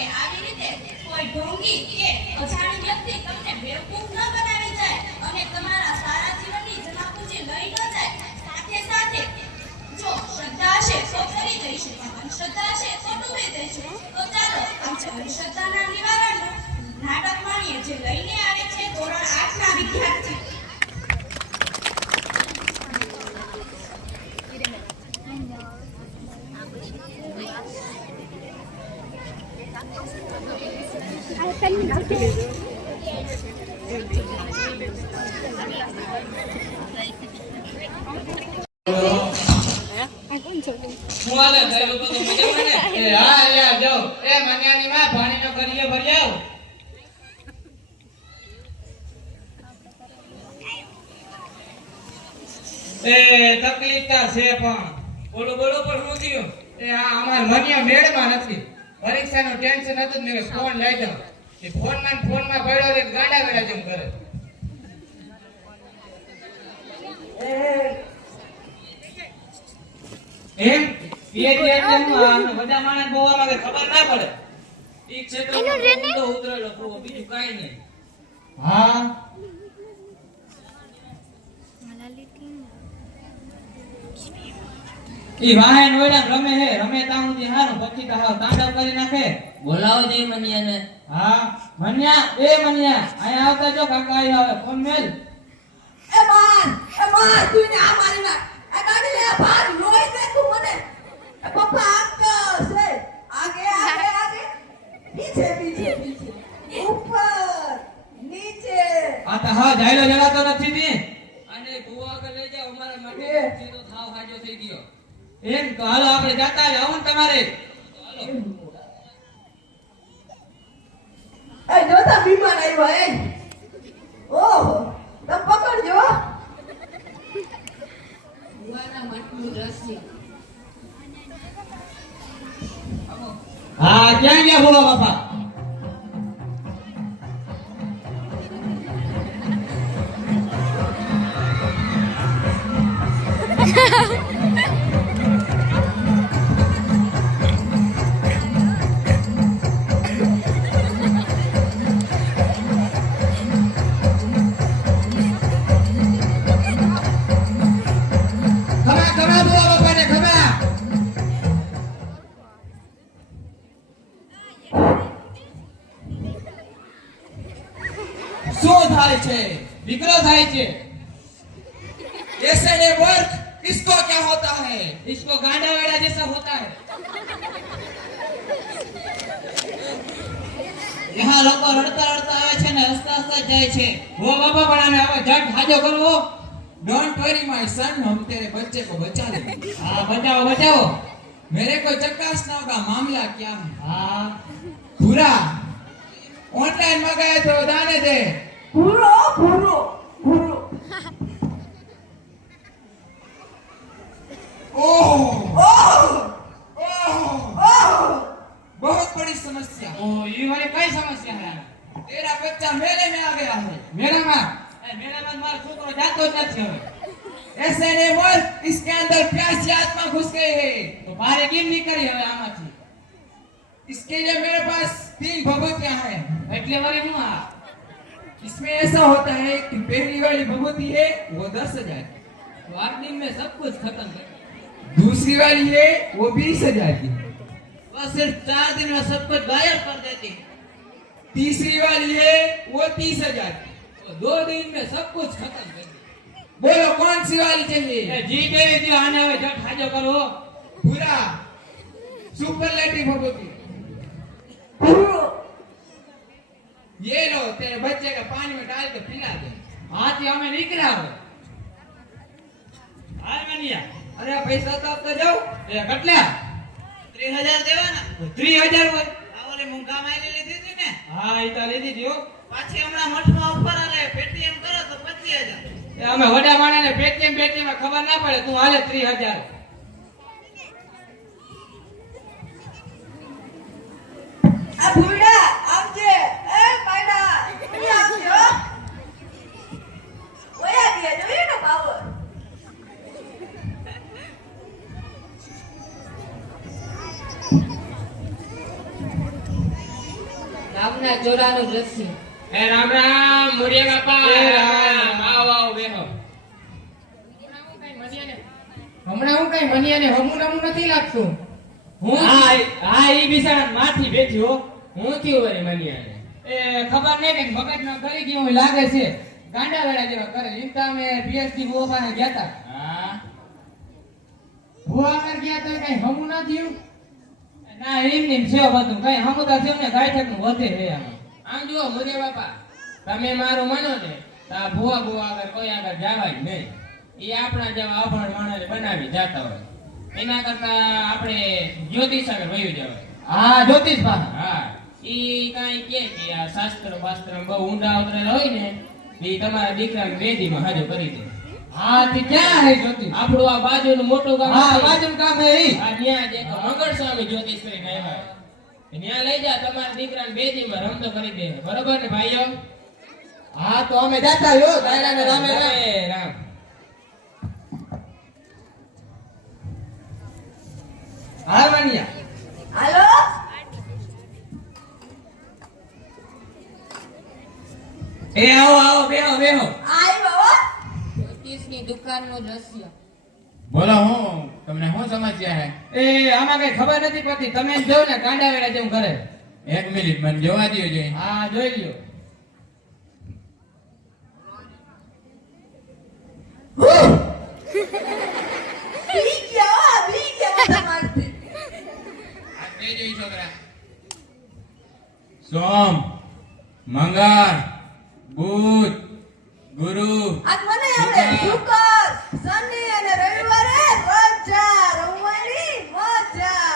કે આવી રીતે કોઈ ઢોંગી કે અજાણી વ્યક્તિ તમને બેવકૂફ ન બનાવી જાય અને તમારા સારા જીવનની જમાપુજી લઈ ન જાય. સાથે સાથે જો શ્રદ્ધા હશે તો કરી જઈશું, અંધશ્રદ્ધા હશે તો ડૂબી જઈશું. તો ચાલો અંધશ્રદ્ધાના નિવારણનું નાટક માણીએ, જે લઈને આવે છે ધોરણ 8 ના વિદ્યાર્થી. તકલીફ છે પણ બોલો બોલો પણ હું થયું એ અમાર મનિયા મેળમાં નથી. પરીક્ષાનું ટેન્શન હતું ને ફોન લઈ દઉં એ ફોનમાં પડ્યો રે ગાડા વેડા જેમ કરે. એમ બધા માણસ બહુ આવે ખબર ના પડે. ઈ ક્ષેત્રમાં તો ઉતરેલો પૂરો બીજું કાઈ નહીં. હા ઈ વાહન ઓયડા રમે હે રમે તાઉથી હારું પછી તો હાવ તાંડવ કરી નાખે. બોલાવો દે મનિયાને. હા મનિયા મનિયા આયા આવતા જો કાકા આયો આવે ફોન મેલ. એ માર તું ને આ મારી ના આ ગાડી લે ભાગ લોઈ દે તું મને. એ પપ્પા આગ છે આગે પીછે ઉપર નીચે. આ તો હા જાયલો જલાતો નથી ને. અને ભૂવા આગળ લઈ જાવ અમારા માટે જીતો થાવ હાજો થઈ ગયો. એમ તો હાલો આપણે જાતા જાવ ને તમારે. એ જોતા બીમાર આવ્યો એ. ઓહો તમે પકડજો. ભૂવાના માટલું રસી. હા ક્યાં ગયા બોલો બાપા. विग्रह થાય છે. ऐसे वर्क इसको क्या होता है? इसको गांडा वेड़ा जैसा होता है. यहाँ લોકો રડતા આવે છે ને હસતા જાય છે. वो बाबा बनाने आवे झट हाजो करो. डोंट वरी माय सन, हम तेरे बच्चे को बचा लेंगे. हाँ बचाओ. मेरे को चकासना का मामला क्या है? हाँ पूरा ऑनलाइन मंगाया तो दाने दे. ભૂરો ओह ઓહ बहुत बड़ी समस्या. ओ ये वाली कई समस्या है. तेरा बच्चा मेले में आ गया है. मेरा में मारा छोकरो जातो જ નથી હવે. ऐसे नहीं वर्क, इसके अंदर प्यासी आत्मा घुस गई है. તો બારે કેમ નીકળી હવે આમાંથી. इसके लिए मेरे पास 3 भभूतियां हैं. એટલે વરે હું આ इसमें ऐसा होता है कि पहली वाली भभूति है वो 10,000 की. तो 8 दिन में सब कुछ खत्म कर. दूसरी वाली है वो 20,000 की. बस सिर्फ 4 दिन में सब कुछ गायब कर देती. तीसरी वाली है वो 30,000 की. तो 2 दिन में सब कुछ खत्म कर दी. बोलो कौन सी वाली चाहिए? जी देवी जी आने હવે झट हाजो करो. पूरा सुपरलेटिव भभूति. ભૂરો ये लो, तेरे बच्चे का पानी में डाल के पिला दे. હાથી અમે નીકળ્યા હવે. હાલ મનિયા. अरे पैसा तो आपका जाओ. એ કેટલા 3000 દેવાના. 3000 હોય. આ ઓલી મૂંગા મારી લીધી હતી ને. હા ઈ તો લીધી દીઓ. પાછી હમણાં મઠમાં ઓફર આલે, પેટીએમ કરો તો 25,000. એ અમે વડા માણાને પેટીએમ માં ખબર ના પડે. તું હાલે 3000. આ ભૂડા આવજે. એ પાડા અહીં આવજો. ઓયા ગયા જોયું ને પાવર. રામના ચોરાનું દ્રશ્ય. એ રામ રામ મુરિયા બાપા. એ રામ. આવો આવો બેહો. હમણાં હું કઈ મનિયાને હમું નથી લાગતું. હા ઈ બિચારા માથી બેઠી હો. હું થયું વળી મનિયાને. એ ખબર નહીં કે મગજનો કરી ગયો હોય લાગે છે. ગાંડા વેડા જેવા કરે. ઇન્ટા અમે પીએચડી બોપાને ગયા હતા. હા ભૂવા પર ગયા તો કઈ હમું ના થયું. ના એમ નહીં છે બધું કઈ હમુતા થયું ને ગાયઠકનું વધે છે આમાં. આમ જુઓ મુરિયા બાપા, તમે મારું માનો ને તો આ ભુવા ભુવા આગળ કોઈ આગળ જવાય જ નહીં. એ આપણા જેવા અભણ માણસ બનાવી જાતા હોય. એના કરતા આપણે જ્યોતિષ આગળ વયું જવાય. હા જ્યોતિષ પાસે. હા ઈ કાંઈ કે આ શાસ્ત્ર બાસ્ત્ર બહુ ઊંડા ઉતરેલા હોય ને ઈ તમારા દીકરાને વેદીમાં હાજર કરી દે. હા તે ક્યાં હે જ્યોતિષ? આપણું આ બાજુનું મોટું ગામ હા છે. બાજુનું કામ હે ઈ. આ ન્યા જે મંગળ સ્વામી જ્યોતિષ કરીને આવ્યા. ન્યા લઈ જા તમારા દીકરાને વેદીમાં રમતો કરી દે. બરોબર ને ભાઈઓ? હા તો અમે જાતા યો દાયરાને રામે રામ. રામે રામ. હા મનિયા. હાલો એ આવો આવો બેહો બેહો. આઈ બાબા જ્યોતિષની દુકાનનું દ્રશ્ય. બોલો હું તમને શું સમસ્યા હે? એ આમાં કઈ ખબર નથી પડતી. તમે એમ જોવો ને ગાંડા વેડા જેવું કરે. 1 મિનિટ મને જોવા દ્યો જોઈએ. હા જોઈ લ્યો. બી ગયા તમારથી આ તે જોઈ છોકરા. સોમ, મંગળ, બુધ, ગુરુ, આજ મને આવડે શુક્ર શનિ અને રવિવારે રજા રમવાની મજા.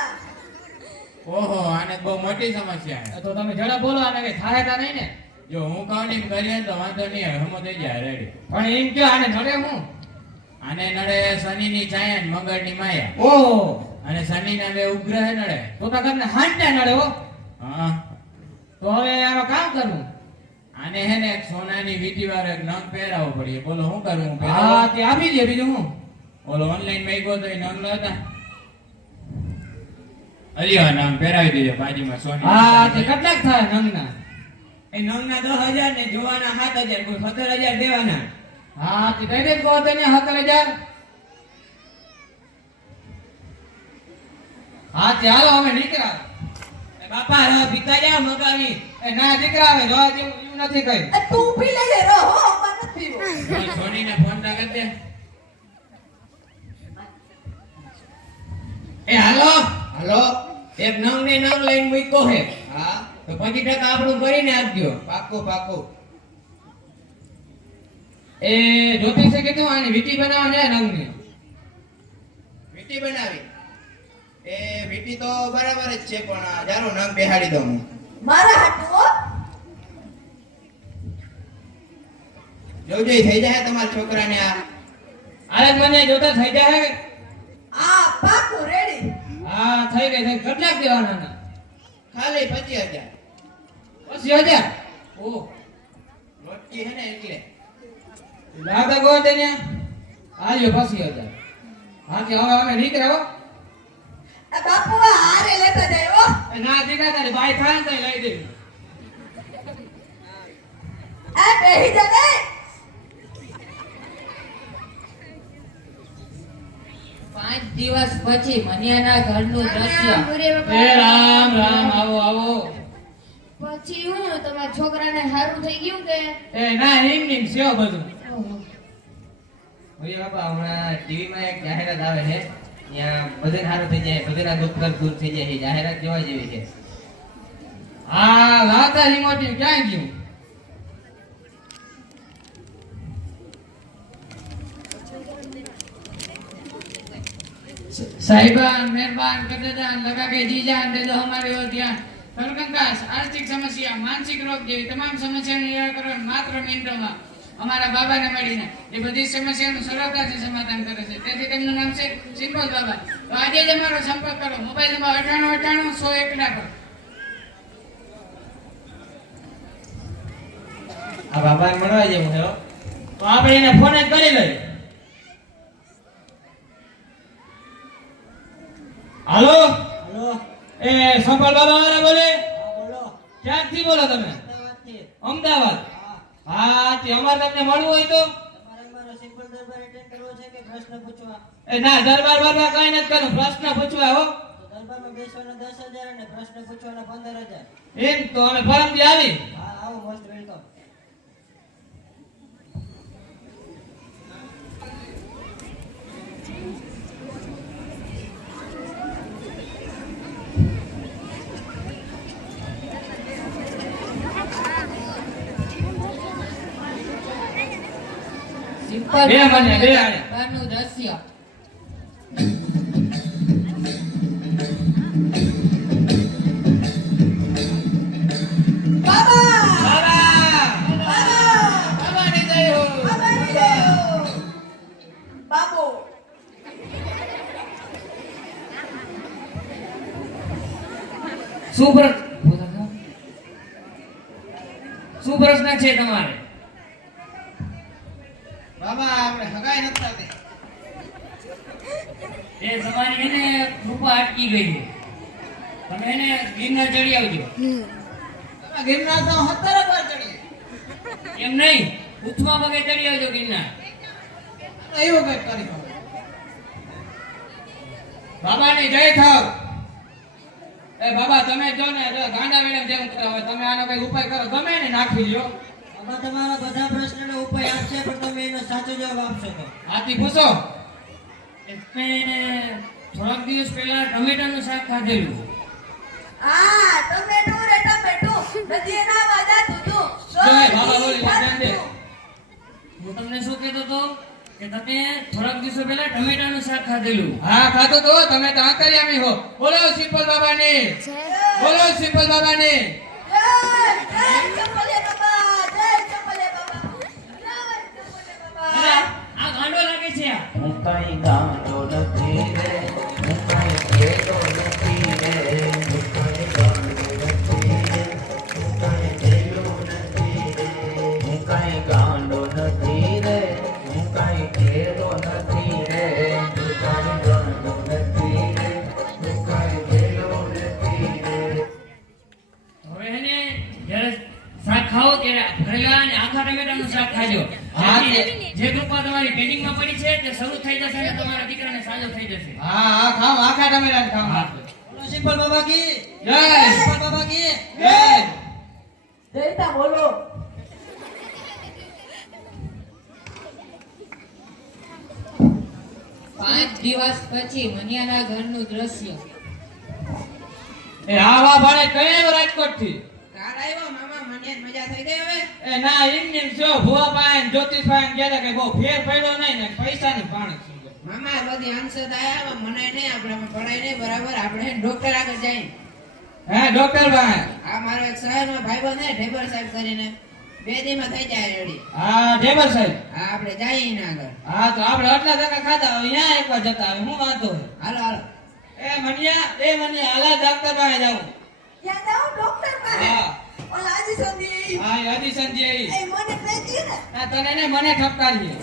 ઓહો આને બહુ મોટી સમસ્યા હે. તો તમે જરા બોલો આને કઈ થાય તા નહીં ને. જો હું કહું ને એમ કરીએ ને તો વાંધો નહીં આવે. હમો થઈ જાય રેડી. પણ એમ કયો આને નડે હું. આને નડે શનિની છાયા ને મંગળની માયા. ઓહો અને શનિના બે ઉપગ્રહ નડે. તો તમને હાંડે નડે હો. હા તો હવે આનો કામ કરવું. આને હે ને એક સોનાની વીંટી વાળો એક નંગ પહેરાવવો પડે. બોલો શું કરું હું? હા પહેરાવું? તે આપી દે બીજું હું. ઓલો ઓનલાઈન મેગ્યો તો એ નંગ લેતા. અલ્યો નંગ પહેરાવી દેજો બાજુમાં સોની. હા તે કેટલાક થાય નંગના? એ નંગના 10,000 ને જોવાના 7,000 કોઈ 17,000 દેવાના. હા તે કઈ દે કહો તને 17,000. હા તે હાલો અમે નીકળ્યા. એ બાપા હવે પીતા જાવ મગાવી. એ ના દીકરા આવે જોવા જેવું એવું નથી કઈ. એ તું પી લેજે રહો અમાર નથી પીવો. સોનીને ફોન ના કરી દે. એ હાલો હાલો. એક નંગ ને નંગ લઈને મૂક્યો હે. હા તો 25% આપણું કરીને આપજો. પાકું પાકું. એ જ્યોતિષે કીધું આની વીટી બનાવવાની છે નંગની. વીટી બનાવી એ વીટી તો બરાબર જ છે પણ આ જારો નામ બેહાડી દઉં હું. મારા હાટુ હો. જોઈ થઈ જાય તમારા છોકરાને આ આરે મને જોતા થઈ જાય. આ પાકું રેડી. હા થઈ ગઈ થઈ. કેટલાક દેવાના ના? ખાલી 25,000. 25,000. ઓહ લોટકી હે ને એટલે લાગા ગો તેને આલ્યો 25,000. હા કે હવે અમે નીકળ્યા હો. એ બાપુ આ હારે લેતા જાય હો. એ ના દીકરા તારી બાઈ થાય ને તો લઈ દે. એ બેહી જા ને. પાંચ દિવસ પછી મનિયાના ઘરનું દ્રશ્ય. એ રામ રામ આવો આવો. પછી હું તમારા છોકરાને સારું થઈ ગયું કે એ ના એમ નીમ છે બધું. ઓય બાપા હમણાં ટીવી માં એક જાહેરાત આવે છે. ત્યાં ભજન સારું થઈ જાય, ભજનના દુઃખ દૂર થઈ જાય છે. જાહેરાત જોવા જેવી છે. હા લાતા રિમોટ ક્યાં ગયું? साहिबान मेहरबान कदरदान लगा के जी जान दे दो हमारे ओर ध्यान सरकंकाश आर्थिक समस्या मानसिक रोग જેવી તમામ સમસ્યાનું નિરાકરણ માત્ર મિનિટોમાં અમારા બાબાને મળીને એ બધી સમસ્યાનું સરળતાથી સમાધાન કરે છે. તેથી તેમનું નામ છે સિમ્પલ બાબા. તો આજે જ અમારો સંપર્ક કરો. મોબાઈલ નંબર 9898 101 પર. આ બાબાને મળવા જેવું છે હો. તો આપણે એને ફોન જ કરી લઈએ. હાલો હાલો. એ સંપલ બાબા વાળા બોલે. ક્યાંથી બોલો તમે? અમદાવાદ. હા, તે અમારે તમને મળવું હોય તો એ ના, દરબાર બરબાર કઈ નથી કરવું, પ્રશ્ન પૂછવા હો. એમ તો અમે ફરમથી આવી. સિમ્પલ બે મને, બે આને. ઘરનું દ્રશ્ય. બાબાની જય હો. બાબો શું પ્રશ્ન છે તમારે? બાબા આપણે હગાઈ નથી થતી. એ તમારી એને કૃપા અટકી ગઈ છે. તમે એને ગિરનાર ચડી આવજો. તમે ગિરનાર તો 17 વાર ચડીએ. એમ નહીં, ઉથમા પગે ચડી આવજો ગિરનાર. એવું કઈ કરી શકો. બાબાની જય થાવ. એ બાબા તમે જો ને ગાંડા વેડા જેમ કરતા હોય, તમે આનો કઈ ઉપાય કરો, ગમે ને નાખી લ્યો. આમાં તમારા બધા પ્રશ્નનો ઉપાય આપશે પણ તમે એનો સાચો જવાબ આપશો તો. આથી પૂછો. મેં થોડાક દિવસ પહેલા ટમેટાનું શાક ખાધેલું. આ ટમેટો રે ટમેટો નદીએ ના વાજા તું જય બાબા બોલી ધ્યાન દે. હું તમને શું કહેતો હતો કે તમે થોડાક દિવસો પહેલા ટમેટાનું શાક ખાધેલું. હા, ખાધું તો. તમે તો આંતર્યામી હો. બોલો સિમ્પલ બાબાની. બોલો સિમ્પલ બાબાની. જય જય ચંપલે બાબા જય ચંપલે બાબા જય ચંપલે બાબા અરે, આ ગાંડો લાગે છે આ. હું કઈ ગાંડો નથી રે, હું કઈ ભેગો નથી રે, હું કઈ ગાંડો નથી રે, હું કઈ ભેગો નથી રે, હું કઈ ગાંડો નથી રે, હું કઈ ભેગો નથી રે, હું કઈ ગાંડો નથી રે, હું કઈ ભેગો નથી રે. હવે એને જ્યારે શાક ખાઓ ત્યારે ભરેલા અને આખા ટમેટાનું શાક ખાજો. જે કૃપા તમારી પેન્ડિંગમાં પડી છે તે શરૂ થઈ જશે અને તમારા દીકરાને સાજો થઈ જશે. હા, ખાઓ આખા ટમેટાનું ખાઓ. બોલો સિમ્પલ બાબા કી જય. સિમ્પલ બાબા કી જય. જયતા બોલો 5 દિવસ પછી મનિયાના ઘરનું દ્રશ્ય. એ હા વાહ ભાણે કઈ આવ્યો રાજકોટ થી? કાલ આવ્યો મામા, મને મજા થઈ ગઈ હવે. એ ના, ઇન્ડિયન શો ભુવા પાયન જ્યોતિષ પાયન ગયા કે બહુ ફેર પડ્યો નહીં ને પૈસાની પાણી છે. મામા બધી આન્સર આયા, મને નહીં, આપણે પડાય નહીં બરાબર. આપણે ડોક્ટર આગળ જઈએ. હે ડોક્ટર ભાઈ? આ મારો એક શહેરમાં ભાઈબંધ છે ઢેબર સાહેબ કરીને, 2 દીમાં થઈ જાય રેડી. હા ઢેબર સાહેબ. હા, આપણે જઈએ એના આગળ. હા તો આપણે આટલા ટકા ખાતા હોય અહીંયા એકવાર જતા આવે, હું વાંધો હોય? હાલો હાલો. એ મનિયા હાલા ડોક્ટર પાસે જાવું. ક્યાં જાઉં ડોક્ટર પાસે હા ઓલા આજી સંધી હા યાદી સંજય. એ મને પ્રેતી ને ના તને ને મને ઠપકારીએ.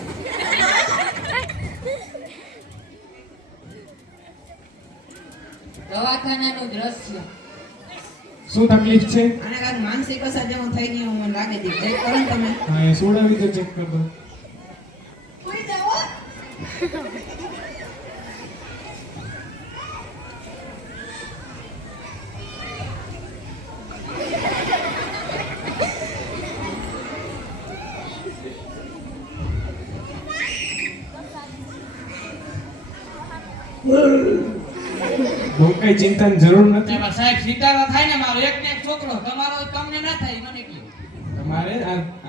દવાખાનાનું દ્રશ્ય. શું તકલીફ છે? આને કાંઈક માનસિક અસર જેવું થઈ ગયું મને લાગે છે. ચેક કરો ને તમે. હા, એ સોડાવી તો ચેક કર દો. કોઈ જાઓ બહુ કઈ ચિંતાની જરૂર નથી. એમાં સાહેબ સીતારા થાય ને મારો એક ને એક છોકરો, તમારો તમને ના થાય મને એટલું. તમારે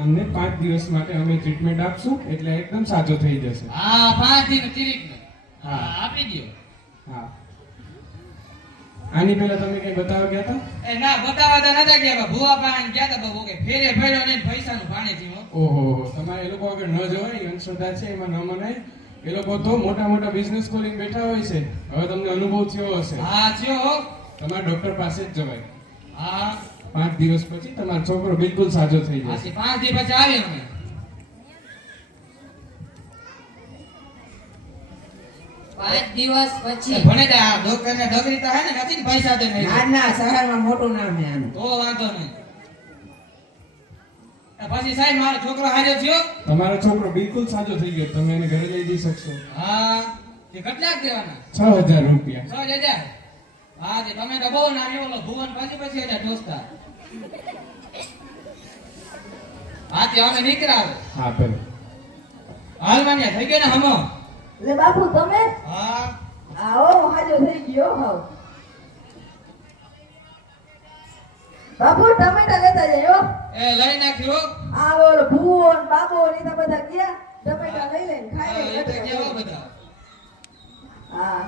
અમને 5 દિવસ માટે અમે ટ્રીટમેન્ટ આપશું એટલે એકદમ સાજો થઈ જશે. હા 5 દિન તિરીક ને. હા. હા આપી દો. હા. આની પહેલા તમે કઈ બતાવવા ગયા હતા? એ ના બતાવવા તો નતા ગયા, ભુવા પાન ગયા તા બહુ કે ફેરે ફેર્યો ને પૈસાનું ભાણે થી. ઓહો, તમારે એ લોકો આગળ ન જવાય, અંધશ્રદ્ધા છે એમાં ન મનાય. એ લોકો તો મોટા મોટા બિઝનેસ ખોલીને બેઠા હોય છે. હવે તમને અનુભવ થયો હશે. હા થયો. તમારે ડોક્ટર પાસે જ જવાય. હા 5 દિવસ પછી તમારો છોકરો બિલકુલ સાજો થઈ જશે. 5 દિવસ પછી આવી અમે. 5 દિવસ પછી ભણે તો આ ડોક્ટર ને ડગરી તો હે ને નથી ને પૈસા દે નહીં. ના શહેરમાં મોટું નામ છે આનું. તો વાંધો નહીં. પછી સાહેબ મારો છોકરો હાજર થયો. તમારો છોકરો બિલકુલ સાજો થઈ ગયો, તમે એને ઘરે લઈ જઈ શકશો. હા તે કેટલાક દેવાના? 6,000 રૂપિયા. 6,000. હા તે તમે તો બહુ નાની ઓલો ભુવન પછી હતા દોસ્તા. હા તે અમે નીકળ્યા હવે. હા પેલો હાલ માન્યા થઈ ગયા ને હમો. લે બાપુ તમે હા આવો હાજો થઈ ગયો હાવ. બાપુ ટમેટા લેતા જજો. એ લઈ નાખ્યો. આ ઓલો ભૂવો ને બાબો ને ઈ તો બધા ગયા ટમેટા લઈ લઈને ખાઈ એ તો લઈને કેવા બધા. હા